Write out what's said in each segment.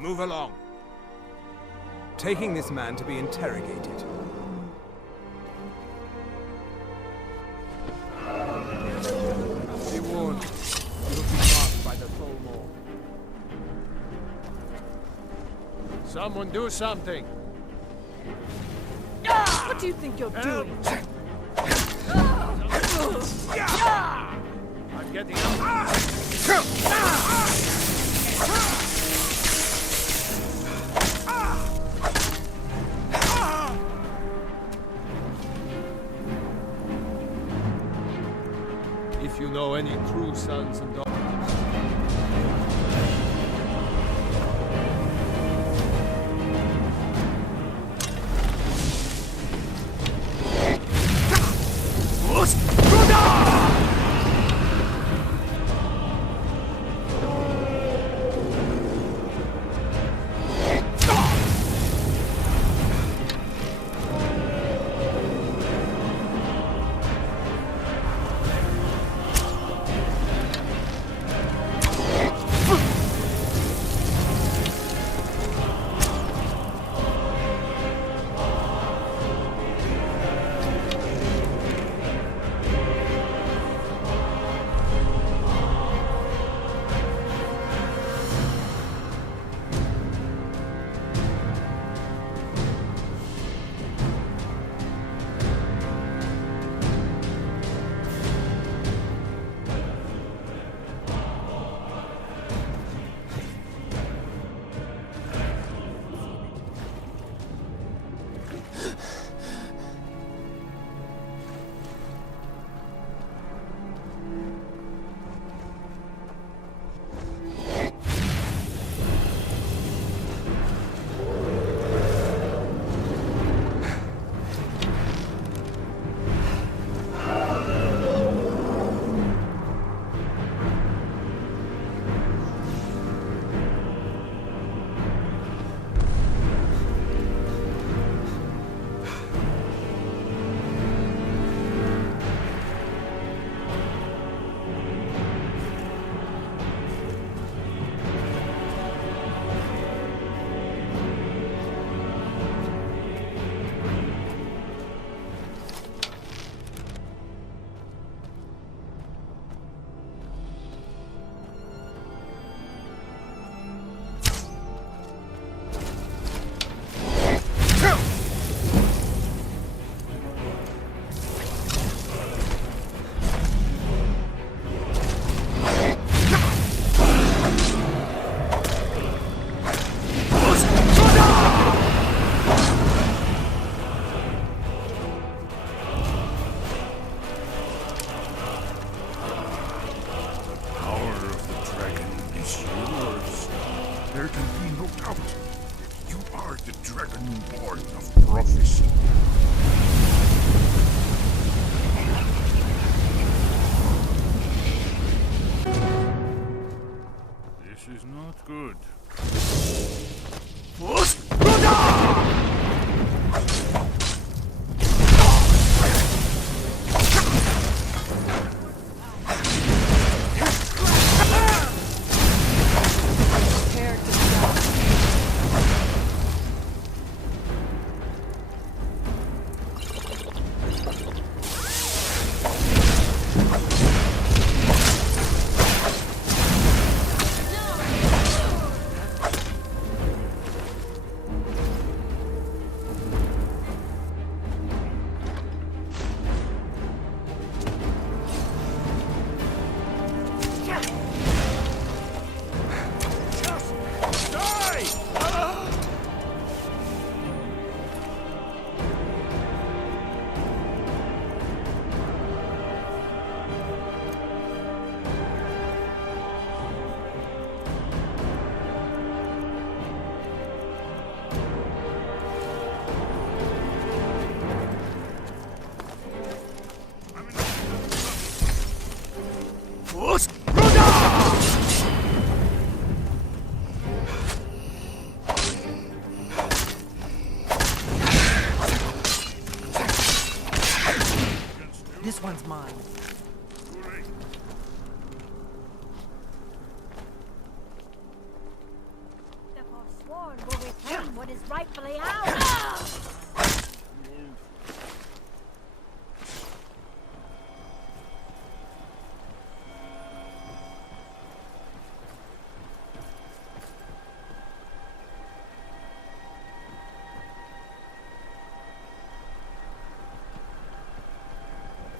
Move along. Taking this man to be interrogated. Be warned. You will be marked by the full moon. Someone do something! What do you think you're doing? I'm getting out. If you know any true sons and daughters. There can be no doubt. You are the Dragonborn of prophecy. This is not good. what is rightfully ours.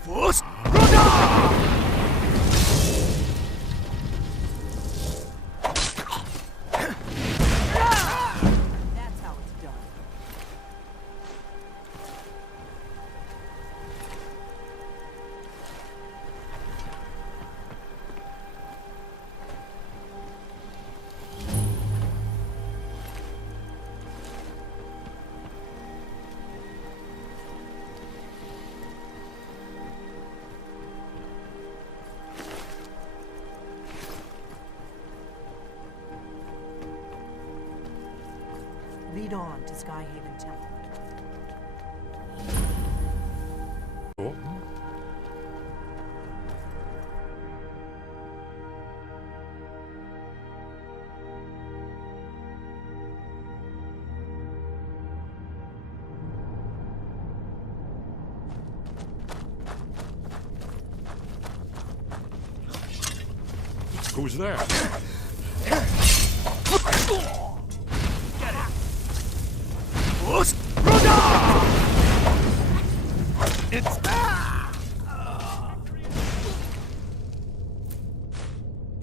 Force! That's how it's done. Lead on to Skyhaven Temple. Who's there? Force! It's...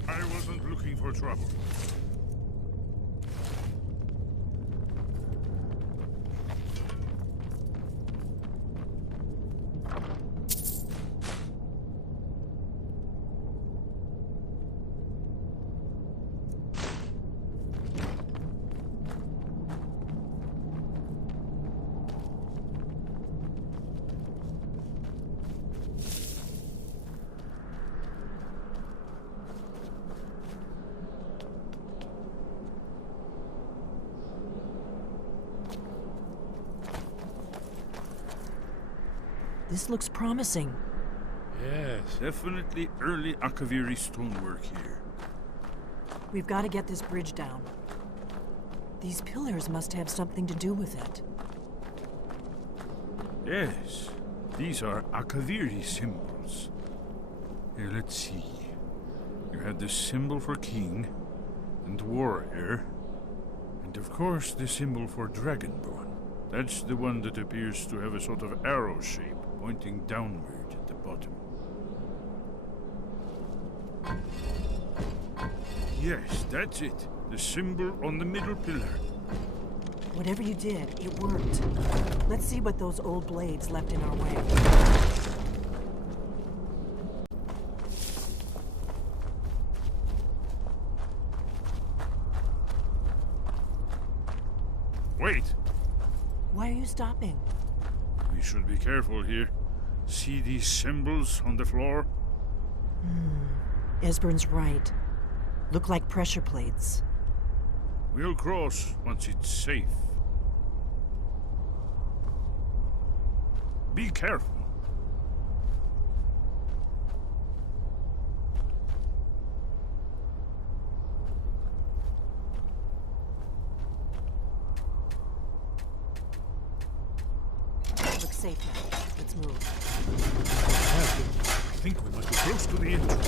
I wasn't looking for trouble. This looks promising. Yes, definitely early Akaviri stonework here. We've got to get this bridge down. These pillars must have something to do with it. Yes, these are Akaviri symbols. Here, let's see. You have the symbol for king and warrior, and of course the symbol for dragonborn. That's the one that appears to have a sort of arrow shape pointing downward at the bottom. Yes, that's it. The symbol on the middle pillar. Whatever you did, it worked. Let's see what those old blades left in our way. Wait! Why are you stopping? We should be careful here. See these symbols on the floor? Esbern's right. Look like pressure plates. We'll cross once it's safe. Be careful. Looks safe now. Let's move. I think we must be close to the entrance.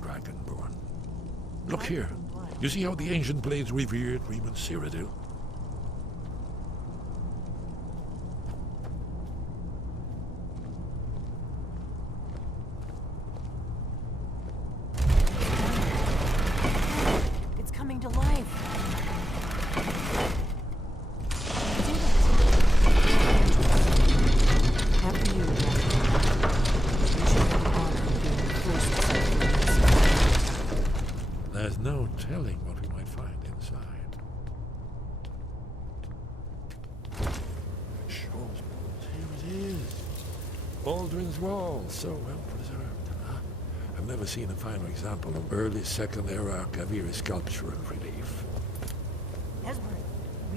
Dragonborn. Look here. You see how the ancient blades revered Reman Cyrodiil? It's coming to life. Did it. After you, you should have the honor of being the first to see this. There's no telling what we might find inside. Sure. Here it is. Aldrin's Wall, so well preserved. Huh? I've never seen a finer example of early Second Era Kaviri sculptural relief.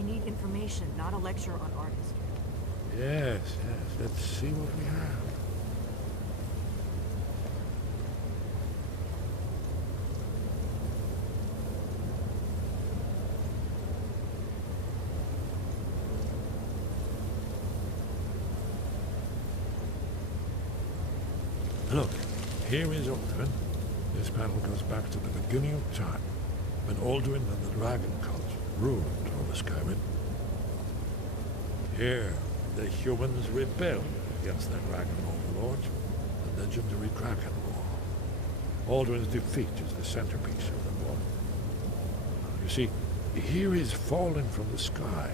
We need information, not a lecture on art history. Yes, yes. Let's see what we have. Look, here is Alduin. This panel goes back to the beginning of time, when Alduin and the dragon cult ruled over Skyrim. Here, the humans rebelled against their dragon overlord, the legendary Dragon War. Alduin's defeat is the centerpiece of the war. You see, here is fallen from the sky.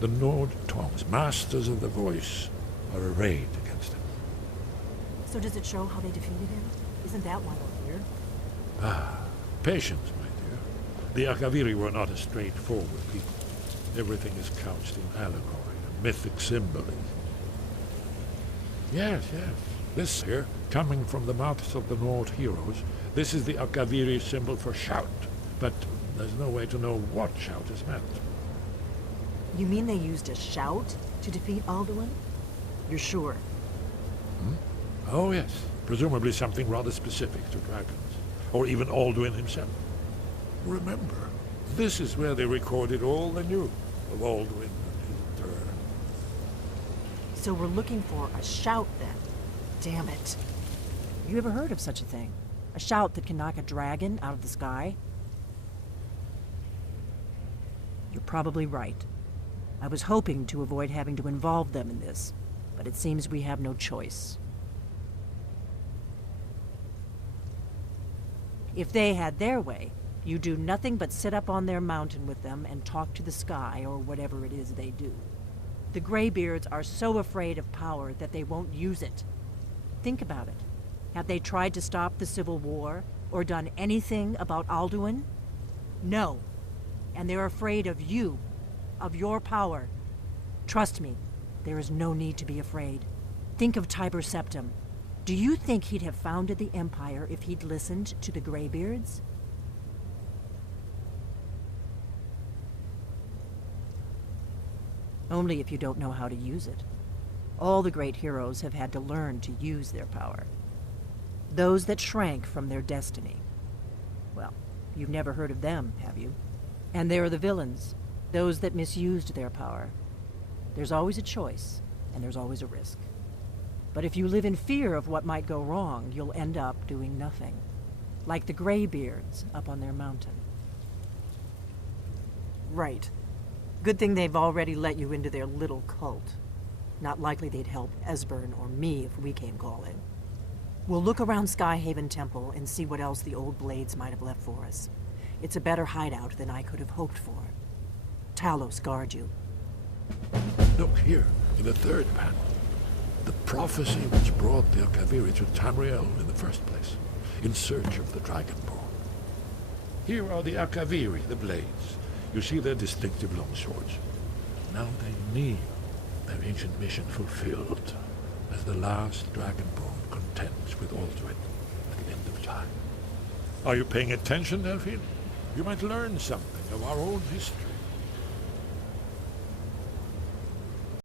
The Nord tongues, masters of the voice, are arrayed against him. So does it show how they defeated him? Isn't that why we're here? Ah, patience, my dear. The Akaviri were not a straightforward people. Everything is couched in allegory and mythic symbolism. Yes, yes. This here, coming from the mouths of the Nord heroes, this is the Akaviri symbol for shout. But there's no way to know what shout is meant. You mean they used a shout to defeat Alduin? You're sure? Oh, yes. Presumably something rather specific to dragons. Or even Alduin himself. Remember, this is where they recorded all they knew of Alduin and his turn. So we're looking for a shout then. Damn it. You ever heard of such a thing? A shout that can knock a dragon out of the sky? You're probably right. I was hoping to avoid having to involve them in this, but it seems we have no choice. If they had their way, you do nothing but sit up on their mountain with them and talk to the sky or whatever it is they do. The Greybeards are so afraid of power that they won't use it. Think about it. Have they tried to stop the Civil War or done anything about Alduin? No. And they're afraid of you, of your power. Trust me, there is no need to be afraid. Think of Tiber Septim. Do you think he'd have founded the Empire if he'd listened to the Greybeards? Only if you don't know how to use it. All the great heroes have had to learn to use their power. Those that shrank from their destiny. Well, you've never heard of them, have you? And there are the villains, those that misused their power. There's always a choice, and there's always a risk. But if you live in fear of what might go wrong, you'll end up doing nothing. Like the Greybeards up on their mountain. Right. Good thing they've already let you into their little cult. Not likely they'd help Esbern or me if we came calling. We'll look around Skyhaven Temple and see what else the old blades might have left for us. It's a better hideout than I could have hoped for. Talos guard you. Look here, in the third panel. The prophecy which brought the Akaviri to Tamriel in the first place, in search of the Dragonborn. Here are the Akaviri, the blades. You see their distinctive long swords. Now they kneel, their ancient mission fulfilled, as the last Dragonborn contends with Alduin at the end of time. Are you paying attention, Delphine? You might learn something of our own history.